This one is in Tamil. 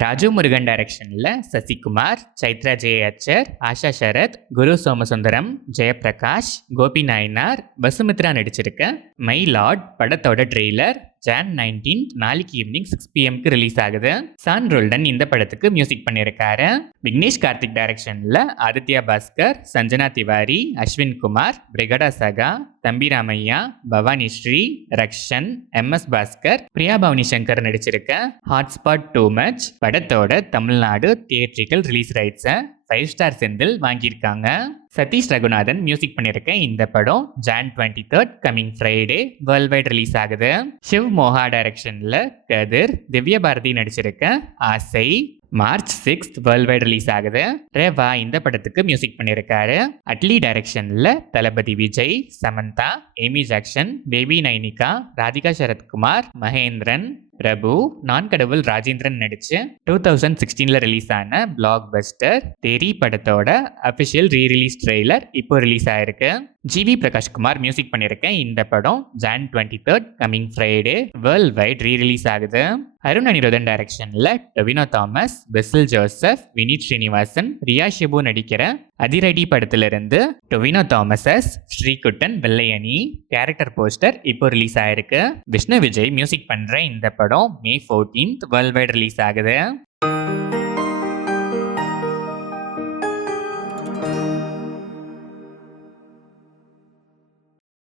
ராஜு முருகன் டைரக்ஷன்ல சசிகுமார், சைத்ரா ஜே அச்சர், ஆஷா சரத், குரு சோமசுந்தரம், ஜெயபிரகாஷ், கோபி நாயனார், வசுமித்ரா நடிச்சிருக்க மை லார்ட் படத்தோட ட்ரெய்லர் Jan 19 நாளைக்கு ஈவினிங் 6 PM ரிலீஸ் ஆகுது. சான் ரோல்டன் இந்த படத்துக்கு மியூசிக் பண்ணியிருக்காரு. விக்னேஷ் கார்த்திக் டைரக்ஷன்ல ஆதித்யா பாஸ்கர், சஞ்சனா திவாரி, அஸ்வின் குமார், பிரிகடா சகா, தம்பி ராமையா, பவானி ஸ்ரீ, ரக்ஷன், MS பாஸ்கர், பிரியா பவானி சங்கர் நடிச்சிருக்க ஹாட்ஸ்பாட் டூ மச் படத்தோட தமிழ்நாடு தியேட்ரிக்கல் ரிலீஸ் ரைட்ஸை 5 ஸ்டார் செந்தில் வாங்கியிருக்காங்க. சதீஷ் ரகுநாதன் மியூசிக் பண்ணியிருக்க இந்த படம் Jan 23 coming Friday world wide release ஆகுது. சிவ் மோகா டைரக்ஷன்ல கதிர், திவ்ய பாரதி நடிச்சிருக்க ஆசை மார்ச் 6 வேர்ல்ட் வைட் ரிலீஸ் ஆகுது. ரேவா இந்த படத்துக்கு மியூசிக் பண்ணியிருக்காரு. அட்லி டைரக்ஷன்ல Thalapathy Vijay, Samantha, Amy Jackson, baby Nainika, Radhika Sarathkumar, Mahendran, Prabhu, Naan Kadavul Rajendran நடிச்சு 2016 ரிலீஸ் ஆன பிளாக் பஸ்டர் தெரி படத்தோட அபிஷியல் ரீ ரிலீஸ் ட்ரெய்லர் இப்போ ரிலீஸ் ஆயிருக்கு. ஜிவி பிரகாஷ்குமார் மியூசிக் பண்ணியிருக்க இந்த படம் Jan 23 coming Friday world wide re release ஆகுது. அருண் அனிருதன் டைரக்ஷன்ல டொவினோ தாமஸ், பெசில் ஜோசப், வினீத் ஸ்ரீனிவாசன், ரியா ஷிபு நடிக்கிற அதிரடி படத்திலிருந்து டொவினோ தாமஸஸ் ஸ்ரீகுட்டன் வெள்ளையணி கேரக்டர் போஸ்டர் இப்போ ரிலீஸ் ஆயிருக்கு. விஷ்ணு விஜய் மியூசிக் பண்ற இந்த படம் May 14 வேர்ல்ட் வைட் ரிலீஸ் ஆகுது.